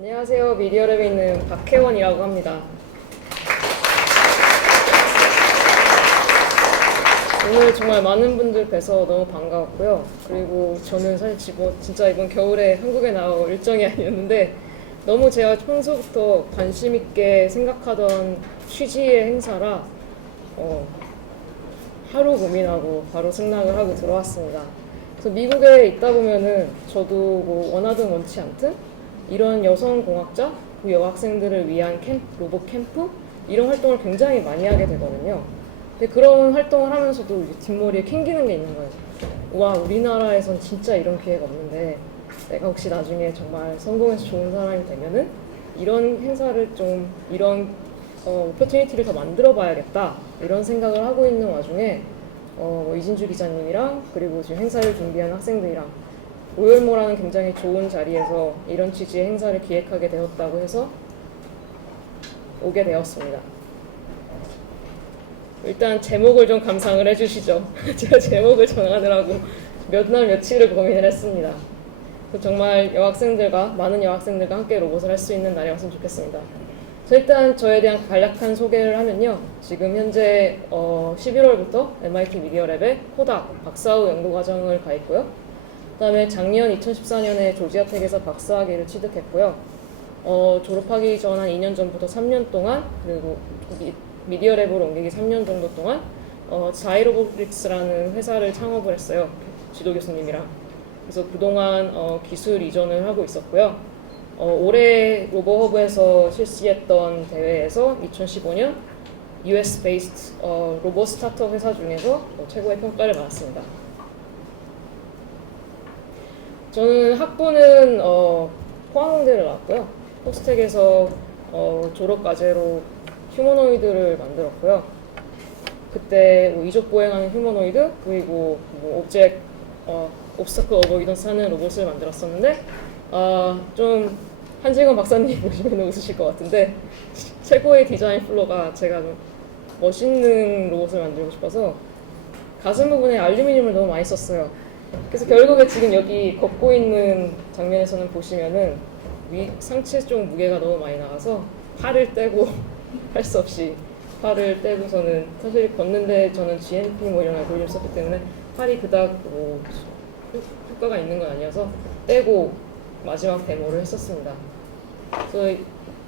안녕하세요. 미디어랩에 있는 박혜원이라고 합니다. 오늘 정말 많은 분들 뵈서 너무 반가웠고요. 그리고 저는 사실 진짜 이번 겨울에 한국에 나올 일정이 아니었는데 너무 제가 평소부터 관심 있게 생각하던 취지의 행사라 하루 고민하고 바로 승낙을 하고 들어왔습니다. 그래서 미국에 있다 보면은 저도 뭐 원하든 원치 않든 이런 여성공학자, 여학생들을 위한 로봇 캠프 이런 활동을 굉장히 많이 하게 되거든요. 근데 그런 활동을 하면서도 이제 뒷머리에 캥기는 게 있는 거예요. 와, 우리나라에선 진짜 이런 기회가 없는데 내가 혹시 나중에 정말 성공해서 좋은 사람이 되면은 이런 행사를 좀 이런 오퍼튜니티를 더 만들어 봐야겠다 이런 생각을 하고 있는 와중에 이진주 기자님이랑 그리고 지금 행사를 준비하는 학생들이랑 오열모라는 굉장히 좋은 자리에서 이런 취지의 행사를 기획하게 되었다고 해서 오게 되었습니다. 일단 제목을 좀 감상을 해주시죠. 제가 제목을 정하느라고 몇 날 며칠을 고민을 했습니다. 정말 많은 여학생들과 함께 로봇을 할 수 있는 날이 왔으면 좋겠습니다. 일단 저에 대한 간략한 소개를 하면요. 지금 현재 11월부터 MIT 미디어랩에 코닥 박사후 연구과정을 가 있고요. 그 다음에 작년 2014년에 조지아텍에서 박사학위를 취득했고요. 졸업하기 전 한 2년 전부터 3년 동안 그리고 미디어랩으로 옮기기 3년 정도 동안 자이로보틱스라는 회사를 창업을 했어요. 지도 교수님이랑. 그래서 그동안 기술 이전을 하고 있었고요. 올해 로보허브에서 실시했던 대회에서 2015년 US-based 로봇 스타트업 회사 중에서 최고의 평가를 받았습니다. 저는 학부는 포항공대를 나왔고요. 포스텍에서 졸업과제로 휴머노이드를 만들었고요. 그때 이족 보행하는 휴머노이드 그리고 옵스터클 어버이던스 하는 로봇을 만들었었는데 좀 한지건 박사님 보시면 웃으실 것 같은데 최고의 디자인 플로가 제가 좀 멋있는 로봇을 만들고 싶어서 가슴 부분에 알루미늄을 너무 많이 썼어요. 그래서 결국에 지금 여기 걷고 있는 장면에서는 보시면은 상체 쪽 무게가 너무 많이 나가서 팔을 떼고 할 수 없이 팔을 떼고서는 사실 걷는데 저는 GNP 이런 알고리즘을 썼기 때문에 팔이 그닥 효과가 있는 건 아니어서 떼고 마지막 데모를 했었습니다. 그래서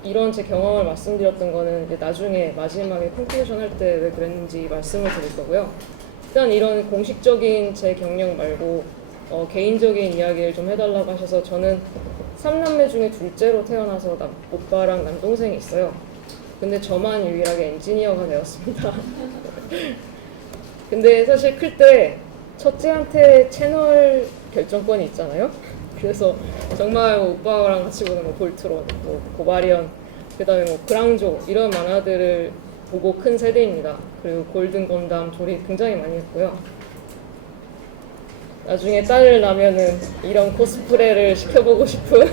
이런 제 경험을 말씀드렸던 거는 이제 나중에 마지막에 콘클루션 할 때 왜 그랬는지 말씀을 드릴 거고요. 일단 이런 공식적인 제 경력 말고 개인적인 이야기를 좀 해달라고 하셔서 저는 3남매 중에 둘째로 태어나서 오빠랑 남동생이 있어요. 근데 저만 유일하게 엔지니어가 되었습니다. 근데 사실 클 때 첫째한테 채널 결정권이 있잖아요. 그래서 정말 오빠랑 같이 보는 볼트론, 고바리언, 그 다음에 그랑조 이런 만화들을 보고 큰 세대입니다. 그리고 골든 건담, 조리 굉장히 많이 했고요. 나중에 딸을 낳으면은 이런 코스프레를 시켜보고 싶은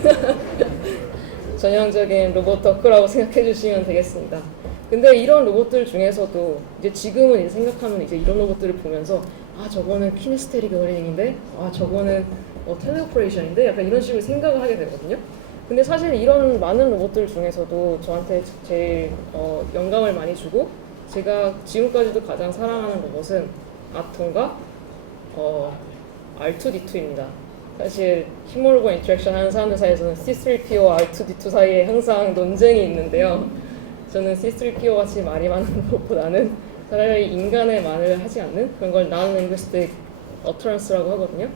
전형적인 로봇 덕후라고 생각해 주시면 되겠습니다. 근데 이런 로봇들 중에서도 이제 지금은 이제 생각하면 이제 이런 로봇들을 보면서 저거는 키네스테릭 어레인인데 저거는 텔레오퍼레이션인데 약간 이런 식으로 생각을 하게 되거든요. 근데 사실 이런 많은 로봇들 중에서도 저한테 제일 영감을 많이 주고 제가 지금까지도 가장 사랑하는 로봇은 아톰과 R2D2입니다. 사실 히몰로그 인터랙션 하는 사람들 사이에서는 C3PO와 R2D2 사이에 항상 논쟁이 있는데요. 저는 C3PO 같이 말이 많은 것보다는 차라리 인간의 말을 하지 않는 그런 걸 non-linguistic utterance라고 하거든요.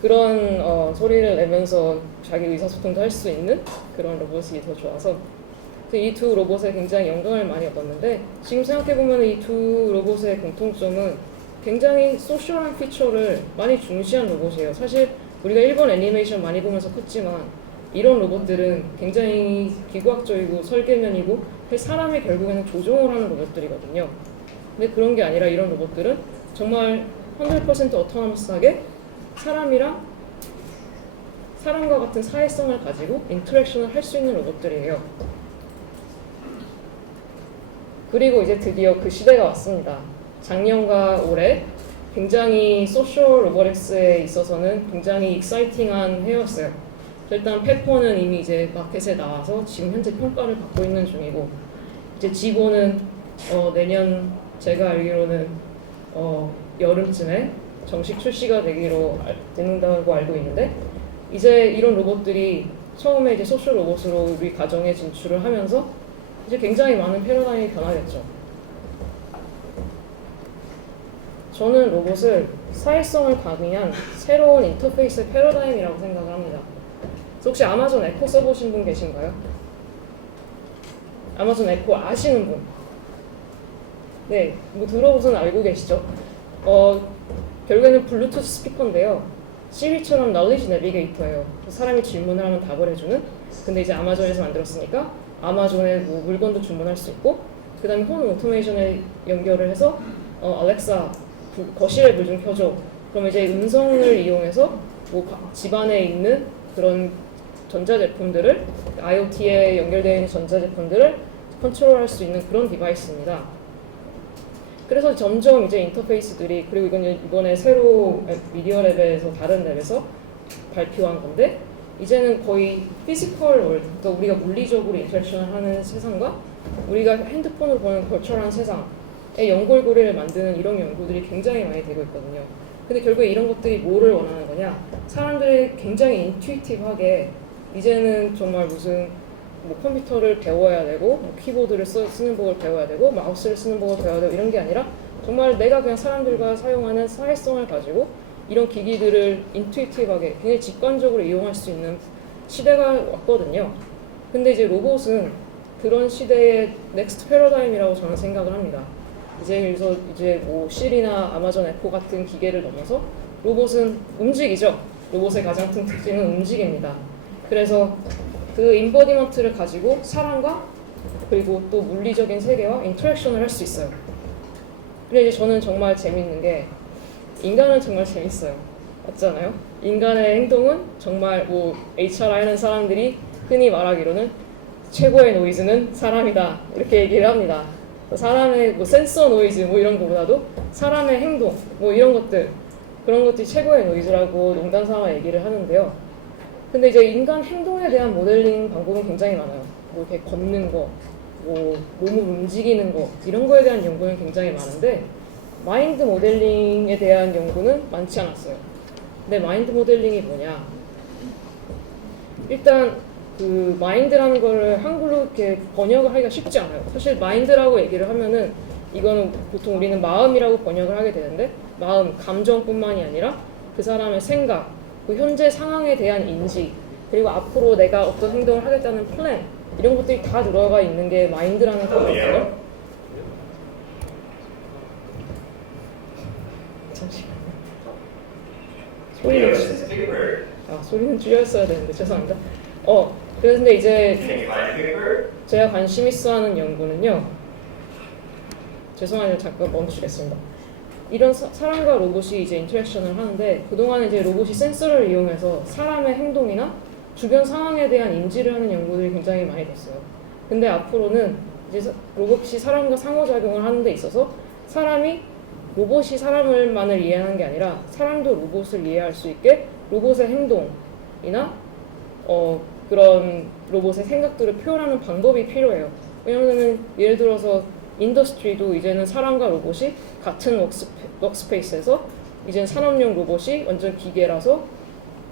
그런 소리를 내면서 자기 의사소통도 할 수 있는 그런 로봇이 더 좋아서 이 두 로봇에 굉장히 영감을 많이 얻었는데 지금 생각해보면 이 두 로봇의 공통점은 굉장히 소셜한 피처를 많이 중시한 로봇이에요. 사실 우리가 일본 애니메이션 많이 보면서 컸지만 이런 로봇들은 굉장히 기구학적이고 설계면이고 사람이 결국에는 조종을 하는 로봇들이거든요. 근데 그런 게 아니라 이런 로봇들은 정말 100% 어토노머스하게 사람과 같은 사회성을 가지고 인터랙션을 할 수 있는 로봇들이에요. 그리고 이제 드디어 그 시대가 왔습니다. 작년과 올해 굉장히 소셜 로보틱스에 있어서는 굉장히 익사이팅한 해였어요. 일단 페퍼는 이미 이제 마켓에 나와서 지금 현재 평가를 받고 있는 중이고, 이제 지보는 내년 제가 알기로는 여름쯤에 정식 출시가 된다고 알고 있는데, 이제 이런 로봇들이 처음에 이제 소셜 로봇으로 우리 가정에 진출을 하면서 이제 굉장히 많은 패러다임이 변하겠죠. 저는 로봇을 사회성을 가미한 새로운 인터페이스 패러다임이라고 생각을 합니다. 혹시 아마존 에코 써보신 분 계신가요? 아마존 에코 아시는 분? 네, 뭐 들어보선 알고 계시죠? 결국에는 블루투스 스피커인데요. 시리처럼 knowledge navigator예요. 사람이 질문을 하면 답을 해주는. 근데 이제 아마존에서 만들었으니까 아마존에 뭐 물건도 주문할 수 있고, 그 다음에 홈 오토메이션에 연결을 해서 알렉사 거실에 불 좀 켜줘. 그럼 이제 음성을 이용해서 뭐 집안에 있는 그런 전자제품들을, IoT에 연결되어 있는 전자제품들을 컨트롤할 수 있는 그런 디바이스입니다. 그래서 점점 이제 인터페이스들이, 그리고 이건 이번에 새로 미디어 랩에서 다른 랩에서 발표한 건데, 이제는 거의 피지컬 월드, 그러니까 우리가 물리적으로 인터랙션을 하는 세상과 우리가 핸드폰으로 보는 버추얼한 세상의 연골고리를 만드는 이런 연구들이 굉장히 많이 되고 있거든요. 근데 결국에 이런 것들이 뭐를 원하는 거냐? 사람들이 굉장히 인투이티브하게 이제는 정말 무슨 뭐 컴퓨터를 배워야 되고, 뭐 키보드를 쓰는 법을 배워야 되고, 마우스를 쓰는 법을 배워야 되고, 이런 게 아니라 정말 내가 그냥 사람들과 사용하는 사회성을 가지고 이런 기기들을 인투이티브하게 굉장히 직관적으로 이용할 수 있는 시대가 왔거든요. 근데 이제 로봇은 그런 시대의 넥스트 패러다임이라고 저는 생각을 합니다. 그래서 이제 뭐 실이나 아마존 에코 같은 기계를 넘어서 로봇은 움직이죠. 로봇의 가장 큰 특징은 움직입니다. 그래서 그 인버디먼트를 가지고 사람과 그리고 또 물리적인 세계와 인터랙션을 할 수 있어요. 근데 이제 저는 정말 재밌는 게, 인간은 정말 재밌어요. 맞잖아요? 인간의 행동은 정말 뭐 HRI 하는 사람들이 흔히 말하기로는 최고의 노이즈는 사람이다, 이렇게 얘기를 합니다. 사람의 뭐 센서 노이즈 뭐 이런 거보다도 사람의 행동 뭐 이런 것들, 그런 것들이 최고의 노이즈라고 농담 삼아 얘기를 하는데요. 근데 이제 인간 행동에 대한 모델링 방법은 굉장히 많아요. 뭐 이렇게 걷는 거, 뭐 몸을 움직이는 거, 이런 거에 대한 연구는 굉장히 많은데 마인드 모델링에 대한 연구는 많지 않았어요. 근데 마인드 모델링이 뭐냐? 일단 그 마인드라는 거를 한글로 이렇게 번역을 하기가 쉽지 않아요. 사실 마인드라고 얘기를 하면은 이거는 보통 우리는 마음이라고 번역을 하게 되는데, 마음, 감정뿐만이 아니라 그 사람의 생각, 그 현재 상황에 대한 인지, 그리고 앞으로 내가 어떤 행동을 하겠다는 플랜, 이런 것들이 다 들어가 있는 게 마인드라는 거거든요. 잠시만요. 소리는 줄였어야 되는데 죄송합니다. 그런데 이제 제가 관심 있어 하는 연구는요. 죄송해요. 잠깐 멈추겠습니다. 이런 사람과 로봇이 이제 인터랙션을 하는데, 그동안 이제 로봇이 센서를 이용해서 사람의 행동이나 주변 상황에 대한 인지를 하는 연구들이 굉장히 많이 됐어요. 근데 앞으로는 이제 로봇이 사람과 상호작용을 하는 데 있어서 로봇이 사람을만을 이해하는 게 아니라 사람도 로봇을 이해할 수 있게 로봇의 행동이나 그런 로봇의 생각들을 표현하는 방법이 필요해요. 왜냐하면 예를 들어서 인더스트리도 이제는 사람과 로봇이 같은 워크스페이스에서 이제는 산업용 로봇이 완전 기계라서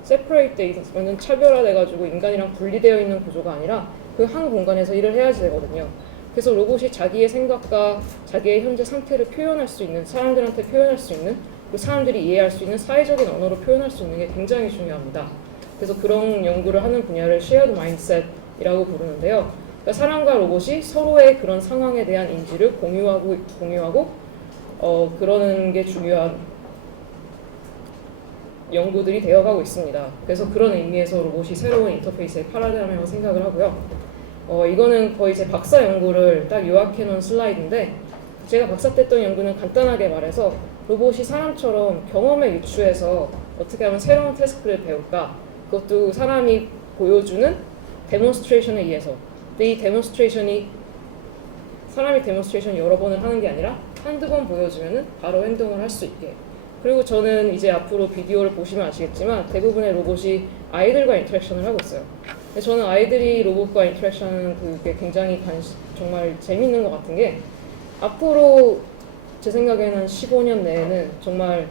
세퍼레이트 돼 있어서 완전 차별화돼가지고 인간이랑 분리되어 있는 구조가 아니라 그 한 공간에서 일을 해야지 되거든요. 그래서 로봇이 자기의 생각과 자기의 현재 상태를 표현할 수 있는, 사람들한테 표현할 수 있는, 그 사람들이 이해할 수 있는 사회적인 언어로 표현할 수 있는 게 굉장히 중요합니다. 그래서 그런 연구를 하는 분야를 shared mindset이라고 부르는데요. 그러니까 사람과 로봇이 서로의 그런 상황에 대한 인지를 공유하고 그러는 게 중요한 연구들이 되어가고 있습니다. 그래서 그런 의미에서 로봇이 새로운 인터페이스의 파라다임이라고 생각을 하고요. 이거는 거의 제 박사 연구를 딱 요약해 놓은 슬라이드인데, 제가 박사 때 했던 연구는 간단하게 말해서 로봇이 사람처럼 경험에 유추해서 어떻게 하면 새로운 태스크를 배울까, 그것도 사람이 보여주는 데몬스트레이션에 의해서. 근데 이 데몬스트레이션이 사람이 데몬스트레이션 여러 번을 하는 게 아니라 한두 번 보여주면은 바로 행동을 할 수 있게. 그리고 저는 이제 앞으로 비디오를 보시면 아시겠지만 대부분의 로봇이 아이들과 인터랙션을 하고 있어요. 근데 저는 아이들이 로봇과 인터랙션은 그게 굉장히 정말 재밌는 것 같은 게 앞으로 제 생각에는 한 15년 내에는 정말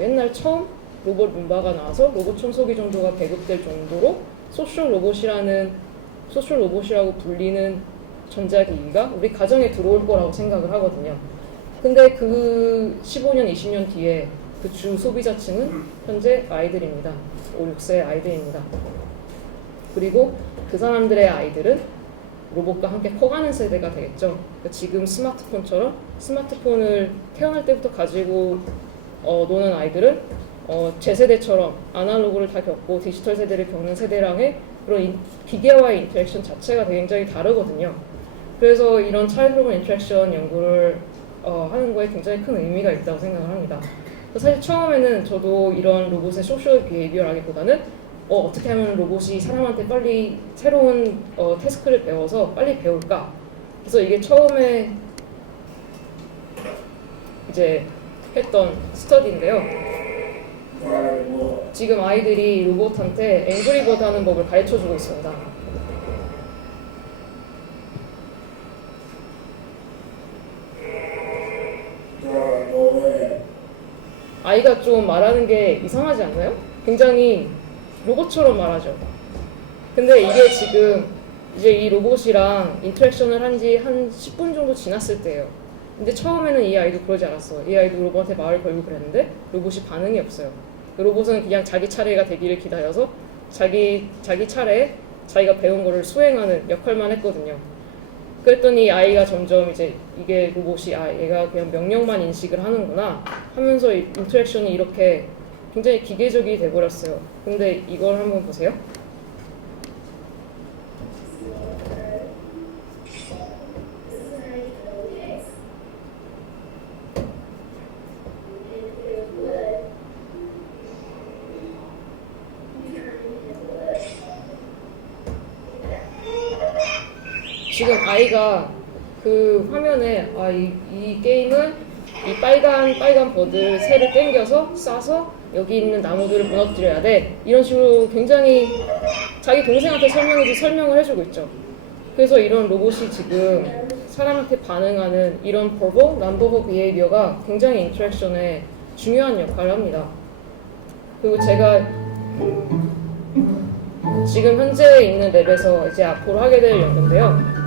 옛날 처음 로봇 룸바가 나와서 로봇 청소기 정도가 배급될 정도로 소셜 로봇이라고 불리는 전자기기가 우리 가정에 들어올 거라고 생각을 하거든요. 근데 그 15년, 20년 뒤에 그 주 소비자층은 현재 아이들입니다. 5, 6세 아이들입니다. 그리고 그 사람들의 아이들은 로봇과 함께 커가는 세대가 되겠죠. 그러니까 지금 스마트폰처럼 스마트폰을 태어날 때부터 가지고 노는 아이들은 제 세대처럼 아날로그를 다 겪고 디지털 세대를 겪는 세대랑의 그런 기계와의 인터랙션 자체가 굉장히 다르거든요. 그래서 이런 차일드 로봇 인터랙션 연구를 하는 거에 굉장히 큰 의미가 있다고 생각을 합니다. 사실 처음에는 저도 이런 로봇의 소셜 비헤이비어라기보다는 어떻게 하면 로봇이 사람한테 빨리 새로운 태스크를 배워서 빨리 배울까? 그래서 이게 처음에 이제 했던 스터디인데요. 지금 아이들이 로봇한테 앵그리버드 하는 법을 가르쳐주고 있습니다. 아이가 좀 말하는 게 이상하지 않나요? 굉장히 로봇처럼 말하죠. 근데 이게 지금 이제 이 로봇이랑 인터랙션을 한 지 한 10분 정도 지났을 때예요. 근데 처음에는 이 아이도 그러지 않았어요. 이 아이도 로봇한테 말을 걸고 그랬는데 로봇이 반응이 없어요. 로봇은 그냥 자기 차례가 되기를 기다려서 자기 차례에 자기가 배운 거를 수행하는 역할만 했거든요. 그랬더니 아이가 점점 이제 이게 로봇이 얘가 그냥 명령만 인식을 하는구나 하면서 인터랙션이 이렇게 굉장히 기계적이 돼버렸어요. 근데 이걸 한번 보세요. 지금 아이가 그 화면에 이 게임은 이 빨간 버들 새를 당겨서 싸서 여기 있는 나무들을 무너뜨려야 돼. 이런 식으로 굉장히 자기 동생한테 설명을 해주고 있죠. 그래서 이런 로봇이 지금 사람한테 반응하는 이런 버버, 난버버 비헤이비어가 굉장히 인터랙션에 중요한 역할을 합니다. 그리고 제가 지금 현재 있는 랩에서 이제 앞으로 하게 될 연구인데요.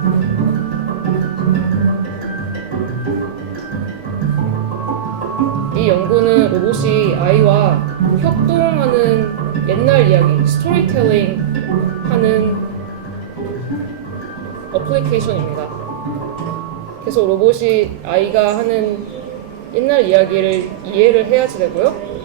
이 연구는 로봇이 아이와 협동하는 옛날 이야기, 스토리텔링 하는 어플리케이션입니다. 그래서 로봇이 아이가 하는 옛날 이야기를 이해를 해야지 되고요.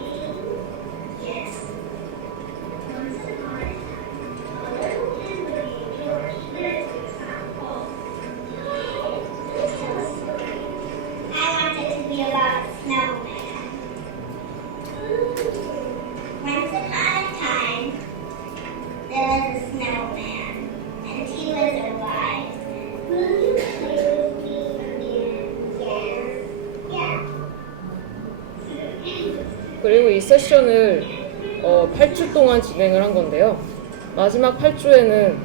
그리고 이 세션을 8주 동안 진행을 한 건데요. 마지막 8주에는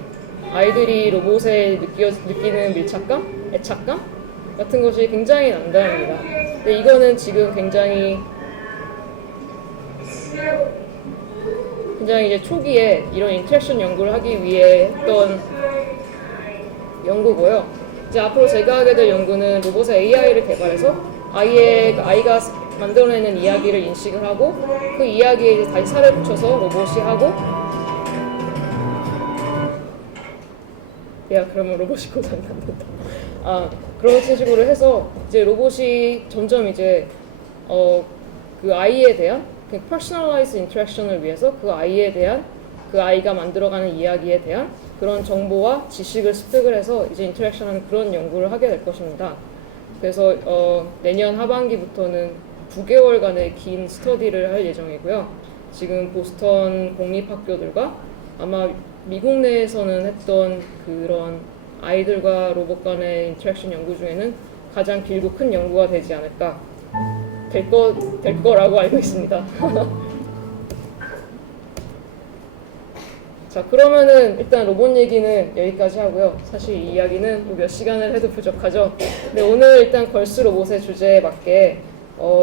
아이들이 로봇에 느끼는 밀착감, 애착감 같은 것이 굉장히 남다릅니다. 근데 이거는 지금 굉장히 이제 초기에 이런 인터랙션 연구를 하기 위해 했던 연구고요. 이제 앞으로 제가 하게 될 연구는 로봇의 AI를 개발해서 아이가 만들어내는 이야기를 인식을 하고 그 이야기에 이제 다시 살을 붙여서 로봇이 하고 그러면 로봇이 고장이 안 된다. 그런 식으로 해서 이제 로봇이 점점 이제 그 아이에 대한 퍼스널라이즈 인터랙션을 위해서 그 아이에 대한 그 아이가 만들어가는 이야기에 대한 그런 정보와 지식을 습득을 해서 이제 인터랙션하는 그런 연구를 하게 될 것입니다. 그래서 내년 하반기부터는 9개월간의 긴 스터디를 할 예정이고요. 지금 보스턴 공립학교들과 아마 미국 내에서는 했던 그런 아이들과 로봇 간의 인터랙션 연구 중에는 가장 길고 큰 연구가 되지 않을까 될 거라고 알고 있습니다. 자, 그러면은 일단 로봇 얘기는 여기까지 하고요. 사실 이 이야기는 뭐 몇 시간을 해도 부족하죠. 근데 오늘 일단 걸스 로봇의 주제에 맞게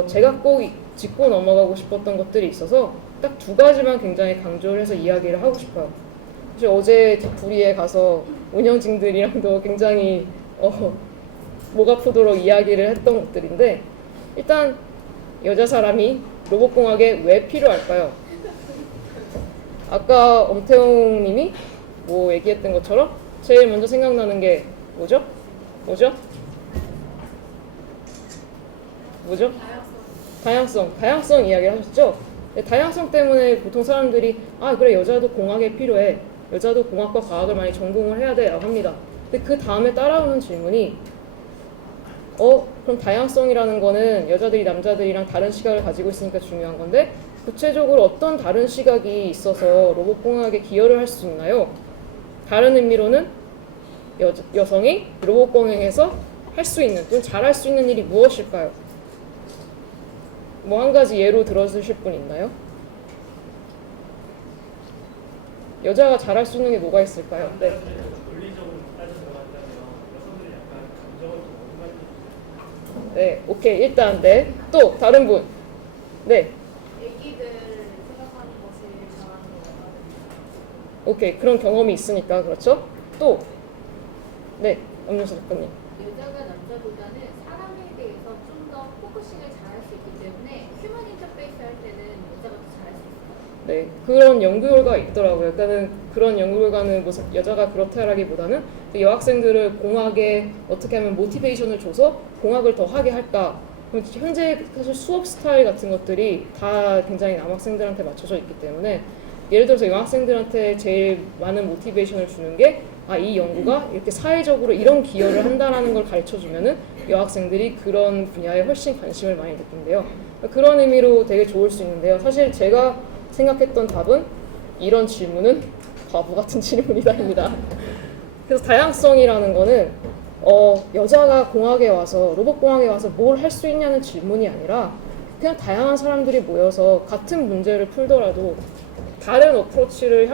제가 꼭 짚고 넘어가고 싶었던 것들이 있어서 딱 두 가지만 굉장히 강조를 해서 이야기를 하고 싶어요. 사실 어제 뒷부리에 가서 운영진들이랑도 굉장히 목 아프도록 이야기를 했던 것들인데, 일단 여자 사람이 로봇공학에 왜 필요할까요? 아까 엄태웅 님이 뭐 얘기했던 것처럼 제일 먼저 생각나는 게 뭐죠? 다양성 이야기를 하셨죠? 다양성 때문에 보통 사람들이 그래, 여자도 공학에 필요해, 여자도 공학과 과학을 많이 전공을 해야 돼 라고 합니다. 근데 그 다음에 따라오는 질문이 그럼 다양성이라는 거는 여자들이 남자들이랑 다른 시각을 가지고 있으니까 중요한 건데, 구체적으로 어떤 다른 시각이 있어서 로봇공학에 기여를 할 수 있나요? 다른 의미로는 여성이 로봇공학에서 할 수 있는 또는 잘할 수 있는 일이 무엇일까요? 뭐 한 가지 예로 들어주실 분 있나요? 여자가 잘할 수 있는 게 뭐가 있을까요? 네. 논리적으로 따져 들어간다면 여성들이 약간 감정을 좀 어긋나는. 네, 오케이. 일단 네. 또 다른 분. 네. 애기들 생각하는 것을 잘하는 것 같아요. 오케이. 그런 경험이 있으니까 그렇죠? 또 네. 엄윤수 작가님. 여자가 남자보다는 사람에 대해서 좀 더 포커싱을 잘할 수 있기 때문에 휴먼 인터페이스 할 때는 여자가 더 잘할 수 있어요. 네, 그런 연구 결과가 있더라고요. 그러니까는 그런 연구 결과는 뭐 여자가 그렇다라기보다는 여학생들을 공학에 어떻게 하면 모티베이션을 줘서 공학을 더 하게 할까. 그럼 현재 사실 수업 스타일 같은 것들이 다 굉장히 남학생들한테 맞춰져 있기 때문에, 예를 들어서 여학생들한테 제일 많은 모티베이션을 주는 게 이 연구가 이렇게 사회적으로 이런 기여를 한다라는 걸 가르쳐주면은 여학생들이 그런 분야에 훨씬 관심을 많이 느낀대요. 그런 의미로 되게 좋을 수 있는데요. 사실 제가 생각했던 답은 이런 질문은 바보 같은 질문이다입니다. 그래서 다양성이라는 거는 여자가 공학에 와서 로봇공학에 와서 뭘 할 수 있냐는 질문이 아니라 그냥 다양한 사람들이 모여서 같은 문제를 풀더라도 다른 어프로치를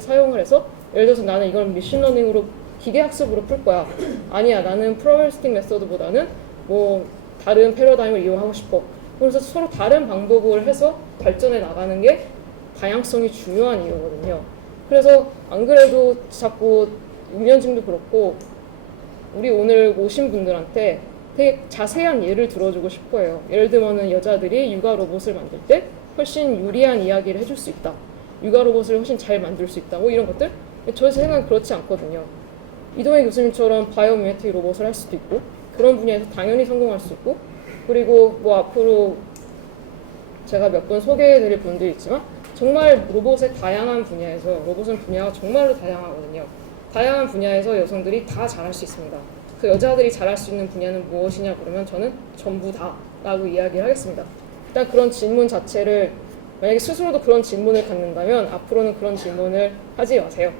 사용을 해서, 예를 들어서 나는 이걸 머신러닝으로 기계학습으로 풀 거야. 아니야, 나는 프로베비스틱 메서드보다는 뭐 다른 패러다임을 이용하고 싶어. 그래서 서로 다른 방법을 해서 발전해 나가는 게 다양성이 중요한 이유거든요. 그래서 안 그래도 자꾸 운영진도 그렇고 우리 오늘 오신 분들한테 되게 자세한 예를 들어주고 싶어요. 예를 들면은 여자들이 육아 로봇을 만들 때 훨씬 유리한 이야기를 해줄 수 있다. 육아 로봇을 훨씬 잘 만들 수 있다. 뭐 이런 것들. 저 생각은 그렇지 않거든요. 이동희 교수님처럼 바이오미메틱 로봇을 할 수도 있고, 그런 분야에서 당연히 성공할 수 있고, 그리고 뭐 앞으로 제가 몇 분 소개해드릴 분들이 있지만 정말 로봇의 다양한 분야에서, 로봇은 분야가 정말로 다양하거든요. 다양한 분야에서 여성들이 다 잘할 수 있습니다. 그 여자들이 잘할 수 있는 분야는 무엇이냐 그러면 저는 전부 다라고 이야기를 하겠습니다. 일단 그런 질문 자체를, 만약에 스스로도 그런 질문을 갖는다면 앞으로는 그런 질문을 하지 마세요.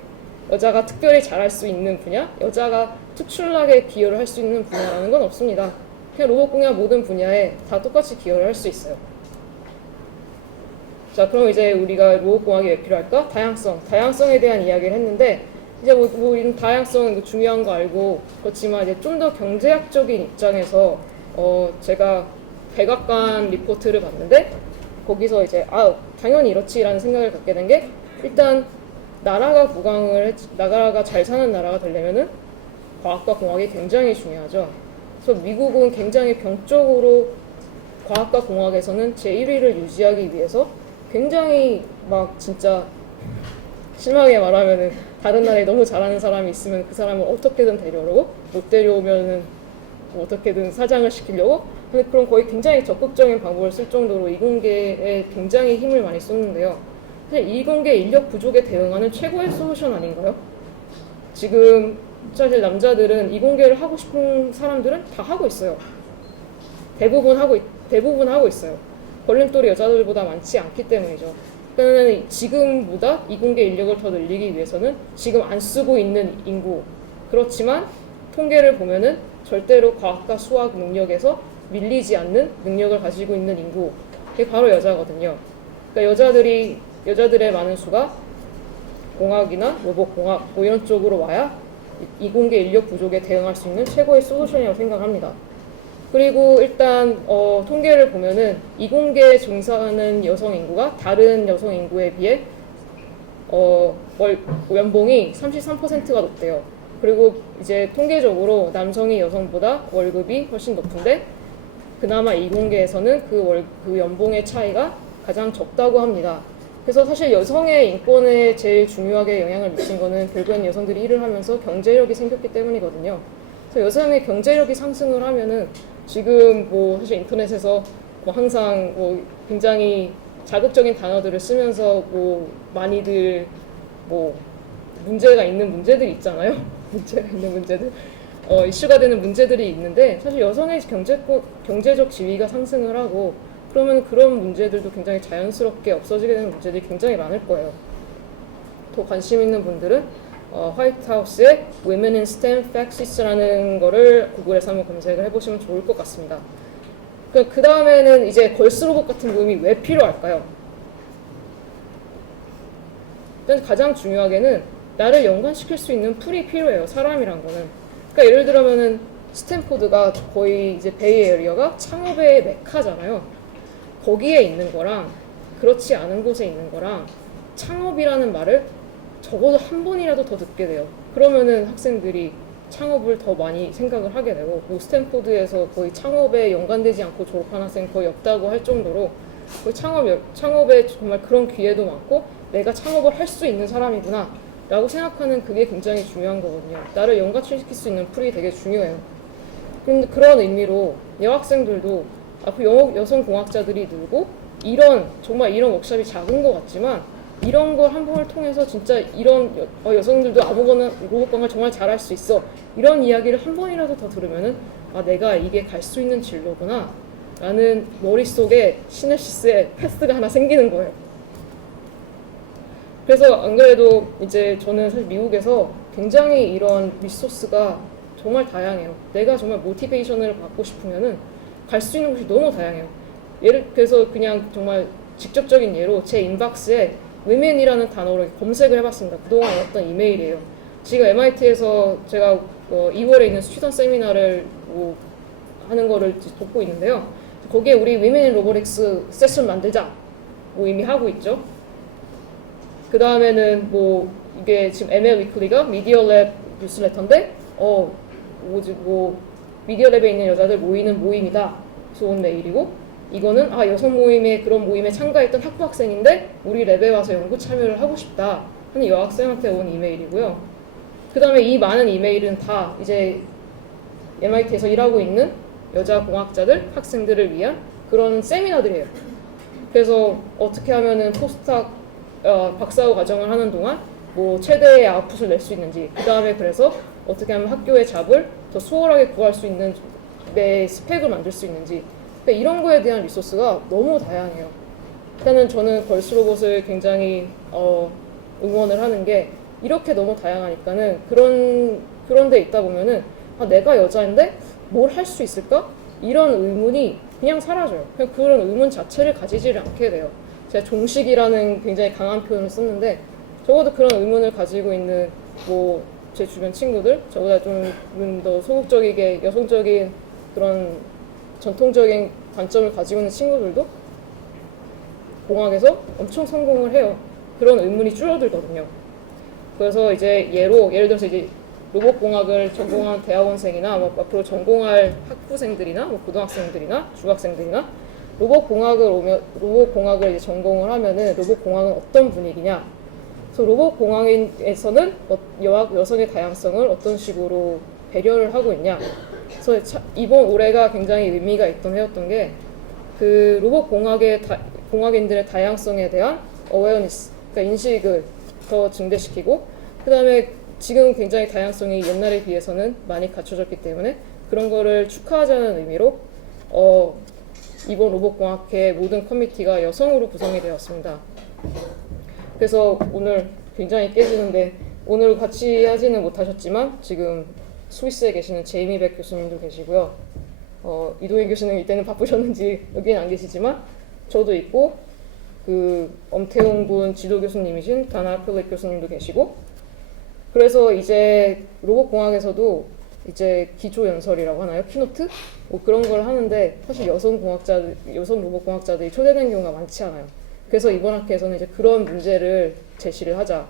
여자가 특별히 잘할 수 있는 분야, 여자가 특출나게 기여를 할 수 있는 분야라는 건 없습니다. 그냥 로봇공학 모든 분야에 다 똑같이 기여를 할 수 있어요. 자, 그럼 이제 우리가 로봇공학이 왜 필요할까? 다양성에 대한 이야기를 했는데, 이제 뭐 이런 다양성 중요한 거 알고, 그렇지만 이제 좀 더 경제학적인 입장에서 제가 백악관 리포트를 봤는데, 거기서 이제 당연히 이렇지라는 생각을 갖게 된 게, 일단 나라가 잘 사는 나라가 되려면은 과학과 공학이 굉장히 중요하죠. 그래서 미국은 굉장히 병적으로 과학과 공학에서는 제1위를 유지하기 위해서 굉장히 막 진짜 심하게 말하면은 다른 나라에 너무 잘하는 사람이 있으면 그 사람을 어떻게든 데려오고, 못 데려오면은 뭐 어떻게든 사장을 시키려고 하는 그런 거의 굉장히 적극적인 방법을 쓸 정도로 이공계에 굉장히 힘을 많이 쏟는데요. 이공계 인력 부족에 대응하는 최고의 솔루션 아닌가요? 지금 사실 남자들은 이공계를 하고 싶은 사람들은 다 하고 있어요. 대부분 하고 있어요. 걸림돌이 여자들보다 많지 않기 때문이죠. 그러니까 지금보다 이공계 인력을 더 늘리기 위해서는 지금 안 쓰고 있는 인구, 그렇지만 통계를 보면은 절대로 과학과 수학 능력에서 밀리지 않는 능력을 가지고 있는 인구, 그게 바로 여자거든요. 그러니까 여자들의 많은 수가 공학이나 로봇공학 뭐 이런 쪽으로 와야 이공계 인력 부족에 대응할 수 있는 최고의 솔루션이라고 생각합니다. 그리고 일단 통계를 보면은 이공계에 종사하는 여성 인구가 다른 여성 인구에 비해 연봉이 33%가 높대요. 그리고 이제 통계적으로 남성이 여성보다 월급이 훨씬 높은데 그나마 이공계에서는 그 연봉의 차이가 가장 적다고 합니다. 그래서 사실 여성의 인권에 제일 중요하게 영향을 미친 거는 결국엔 여성들이 일을 하면서 경제력이 생겼기 때문이거든요. 그래서 여성의 경제력이 상승을 하면은 지금 뭐 사실 인터넷에서 뭐 항상 뭐 굉장히 자극적인 단어들을 쓰면서 뭐 많이들 뭐 문제가 있는 문제들이 있잖아요. 문제가 있는 문제들, 이슈가 되는 문제들이 있는데 사실 여성의 경제적 지위가 상승을 하고 그러면 그런 문제들도 굉장히 자연스럽게 없어지게 되는 문제들이 굉장히 많을 거예요. 더 관심 있는 분들은 화이트하우스의 Women in STEM Facts라는 거를 구글에서 한번 검색을 해보시면 좋을 것 같습니다. 그 다음에는 이제 걸스 로봇 같은 모임이 왜 필요할까요? 일단 가장 중요하게는 나를 연관시킬 수 있는 풀이 필요해요. 사람이란 거는. 그러니까 예를 들면은 스탠포드가 거의 이제 베이 에리어가 창업의 메카잖아요. 거기에 있는 거랑 그렇지 않은 곳에 있는 거랑 창업이라는 말을 적어도 한 번이라도 더 듣게 돼요. 그러면은 학생들이 창업을 더 많이 생각을 하게 되고, 뭐 스탠포드에서 거의 창업에 연관되지 않고 졸업한 학생 거의 없다고 할 정도로 거의 창업에 정말 그런 기회도 많고 내가 창업을 할 수 있는 사람이구나 라고 생각하는 그게 굉장히 중요한 거거든요. 나를 연관시킬 수 있는 풀이 되게 중요해요. 근데 그런 의미로 여학생들도 앞으로 여성공학자들이 늘고 정말 이런 워크숍이 작은 것 같지만 이런 걸 한 번을 통해서 진짜 이런 여성들도 아무거나 로봇공학을 정말 잘할 수 있어 이런 이야기를 한 번이라도 더 들으면은 내가 이게 갈 수 있는 진로구나 라는 머릿속에 시냅시스의 패스가 하나 생기는 거예요. 그래서 안 그래도 이제 저는 사실 미국에서 굉장히 이런 리소스가 정말 다양해요. 내가 정말 모티베이션을 받고 싶으면은 갈 수 있는 곳이 너무 다양해요. 그래서 그냥 정말 직접적인 예로 제 인박스에 women이라는 단어로 검색을 해봤습니다. 그동안 왔던 이메일이에요. 지금 MIT에서 제가 2월에 있는 스튜던트 세미나를 하는 거를 돕고 있는데요. 거기에 우리 Women in Robotics 세션 만들자 이미 하고 있죠. 그 다음에는 이게 지금 ML 위클리가 미디어랩 뉴스레터인데 미디어랩에 있는 여자들 모이는 모임이다. 좋은 메일이고, 이거는 여성 모임에 그런 모임에 참가했던 학부 학생인데 우리 랩에 와서 연구 참여를 하고 싶다 하는 여학생한테 온 이메일이고요. 그 다음에 이 많은 이메일은 다 이제 MIT에서 일하고 있는 여자 공학자들, 학생들을 위한 그런 세미나들이에요. 그래서 어떻게 하면은 포스트학 박사후 과정을 하는 동안 최대의 아웃풋을 낼 수 있는지, 그 다음에 그래서 어떻게 하면 학교의 잡을 더 수월하게 구할 수 있는 내 스펙을 만들 수 있는지, 그러니까 이런 거에 대한 리소스가 너무 다양해요. 일단은 저는 걸스 로봇을 굉장히 응원을 하는 게 이렇게 너무 다양하니까는 그런 데 있다 보면은 내가 여자인데 뭘 할 수 있을까? 이런 의문이 그냥 사라져요. 그냥 그런 의문 자체를 가지지를 않게 돼요. 제가 종식이라는 굉장히 강한 표현을 썼는데 적어도 그런 의문을 가지고 있는 제 주변 친구들, 저보다 좀 더 소극적이게 여성적인 그런 전통적인 관점을 가지고 있는 친구들도 공학에서 엄청 성공을 해요. 그런 의문이 줄어들거든요. 그래서 이제 예를 들어서 이제 로봇공학을 전공한 대학원생이나 앞으로 전공할 학부생들이나 고등학생들이나 중학생들이나 로봇공학을 이제 전공을 하면은 로봇공학은 어떤 분위기냐? 그래서 로봇공학에서는 여성의 다양성을 어떤 식으로 배려를 하고 있냐? 그래서 이번 올해가 굉장히 의미가 있던 해였던 게 그 공학인들의 다양성에 대한 어웨어니스, 그러니까 인식을 더 증대시키고, 그 다음에 지금 굉장히 다양성이 옛날에 비해서는 많이 갖춰졌기 때문에 그런 거를 축하하자는 의미로 이번 로봇공학회 모든 커뮤니티가 여성으로 구성이 되었습니다. 그래서 오늘 굉장히 깨지는데 오늘 같이 하지는 못하셨지만 지금 스위스에 계시는 제이미 백 교수님도 계시고요. 이동희 교수는 이때는 바쁘셨는지 여기는 안 계시지만 저도 있고 그 엄태웅 군 지도 교수님이신 다나 필립 교수님도 계시고 그래서 이제 로봇공학에서도 이제 기초 연설이라고 하나요? 키노트? 뭐 그런 걸 하는데 사실 여성 로봇공학자들이 초대된 경우가 많지 않아요. 그래서 이번 학회에서는 이제 그런 문제를 제시를 하자.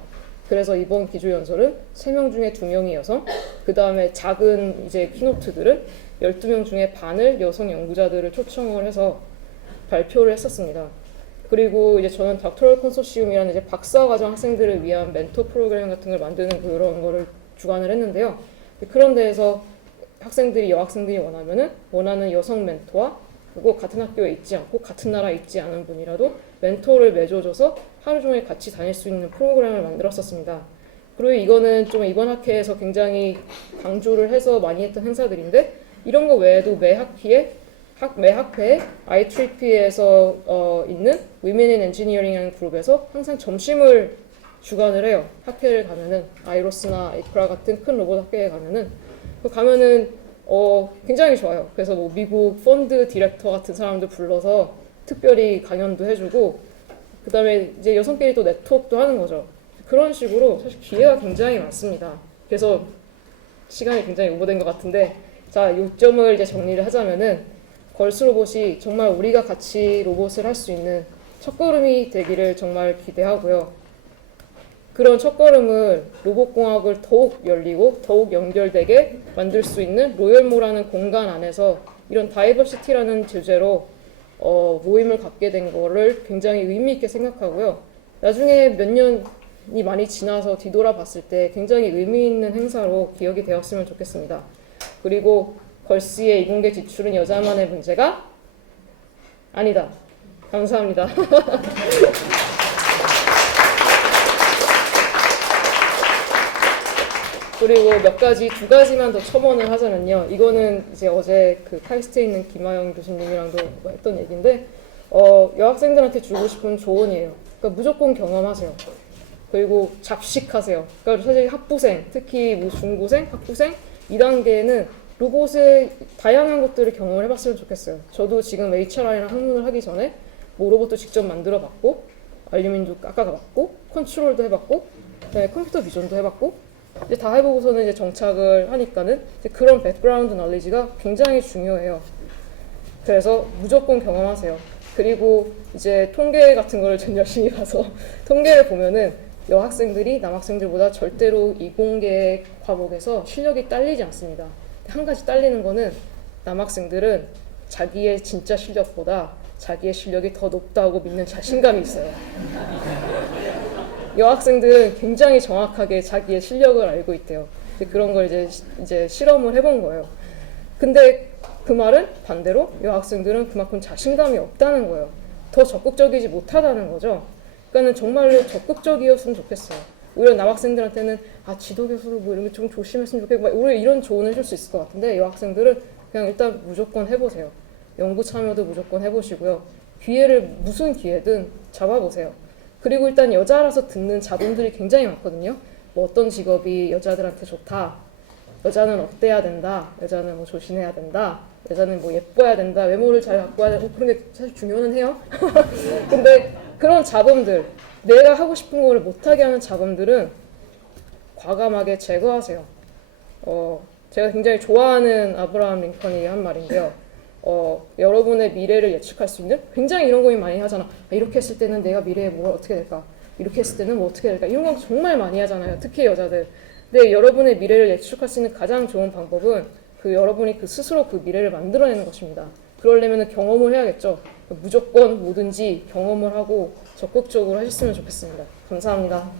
그래서 이번 기조 연설은 3명 중에 2명이 여성, 그 다음에 작은 이제 키노트들은 12명 중에 반을 여성 연구자들을 초청을 해서 발표를 했었습니다. 그리고 이제 저는 닥터럴 컨소시움이라는 이제 박사과정 학생들을 위한 멘토 프로그램 같은 걸 만드는 그런 거를 주관을 했는데요. 그런 데에서 학생들이 여학생들이 원하는 여성 멘토와 그리고 같은 학교에 있지 않고 같은 나라에 있지 않은 분이라도 멘토를 맺어줘서 하루 종일 같이 다닐 수 있는 프로그램을 만들었었습니다. 그리고 이거는 좀 이번 학회에서 굉장히 강조를 해서 많이 했던 행사들인데 이런 거 외에도 매 학회에 IEEE에서 있는 Women in Engineering이라는 그룹에서 항상 점심을 주관을 해요. 학회를 가면은 아이로스나 에이프라 같은 큰 로봇 학회에 가면은 굉장히 좋아요. 그래서 뭐 미국 펀드 디렉터 같은 사람들 불러서 특별히 강연도 해주고 그다음에 이제 여성끼리 또 네트워크도 하는 거죠. 그런 식으로 사실 기회가 굉장히 많습니다. 그래서 시간이 굉장히 오버된 것 같은데 자, 요점을 이제 정리를 하자면은 걸스 로봇이 정말 우리가 같이 로봇을 할 수 있는 첫걸음이 되기를 정말 기대하고요. 그런 첫걸음을 로봇공학을 더욱 열리고 더욱 연결되게 만들 수 있는 로열모라는 공간 안에서 이런 다이버시티라는 주제로 모임을 갖게 된 거를 굉장히 의미 있게 생각하고요. 나중에 몇 년이 많이 지나서 뒤돌아봤을 때 굉장히 의미 있는 행사로 기억이 되었으면 좋겠습니다. 그리고 걸스의 이공계 지출은 여자만의 문제가 아니다. 감사합니다. 그리고 두 가지만 더 첨언을 하자면요. 이거는 이제 어제 그 카이스트에 있는 김하영 교수님이랑도 했던 얘기인데, 여학생들한테 주고 싶은 조언이에요. 그러니까 무조건 경험하세요. 그리고 잡식하세요. 그러니까 사실 학부생, 특히 뭐 중고생, 학부생 2단계에는 로봇의 다양한 것들을 경험을 해봤으면 좋겠어요. 저도 지금 HRI랑 학문을 하기 전에 뭐 로봇도 직접 만들어봤고, 알루민도 깎아봤고, 컨트롤도 해봤고, 네, 컴퓨터 비전도 해봤고, 이제 다 해보고서는 이제 정착을 하니까는 이제 그런 백그라운드 널리지가 굉장히 중요해요. 그래서 무조건 경험하세요. 그리고 이제 통계 같은 거를 전 열심히 봐서 통계를 보면은 여학생들이 남학생들보다 절대로 이공계 과목에서 실력이 딸리지 않습니다. 한 가지 딸리는 거는 남학생들은 자기의 진짜 실력보다 자기의 실력이 더 높다고 믿는 자신감이 있어요. 여학생들은 굉장히 정확하게 자기의 실력을 알고 있대요. 그런 걸 이제 실험을 해본 거예요. 근데 그 말은 반대로 여학생들은 그만큼 자신감이 없다는 거예요. 더 적극적이지 못하다는 거죠. 그러니까는 정말로 적극적이었으면 좋겠어요. 오히려 남학생들한테는 지도교수로 뭐 이런 게 좀 조심했으면 좋겠고 오히려 이런 조언을 해줄 수 있을 것 같은데 여학생들은 그냥 일단 무조건 해보세요. 연구 참여도 무조건 해보시고요. 무슨 기회든 잡아보세요. 그리고 일단 여자라서 듣는 자본들이 굉장히 많거든요. 뭐 어떤 직업이 여자들한테 좋다. 여자는 어때야 된다. 여자는 뭐 조신해야 된다. 여자는 뭐 예뻐야 된다. 외모를 잘 갖고 와야 된다. 그런 게 사실 중요는 해요. 근데 그런 자본들, 내가 하고 싶은 거를 못하게 하는 자본들은 과감하게 제거하세요. 제가 굉장히 좋아하는 아브라함 링컨이 한 말인데요. 여러분의 미래를 예측할 수 있는 굉장히 이런 고민 많이 하잖아. 이렇게 했을 때는 내가 미래에 뭐 어떻게 될까? 이렇게 했을 때는 뭐 어떻게 될까? 이런 거 정말 많이 하잖아요. 특히 여자들. 근데 여러분의 미래를 예측할 수 있는 가장 좋은 방법은 여러분이 스스로 그 미래를 만들어내는 것입니다. 그러려면 경험을 해야겠죠. 무조건 뭐든지 경험을 하고 적극적으로 하셨으면 좋겠습니다. 감사합니다.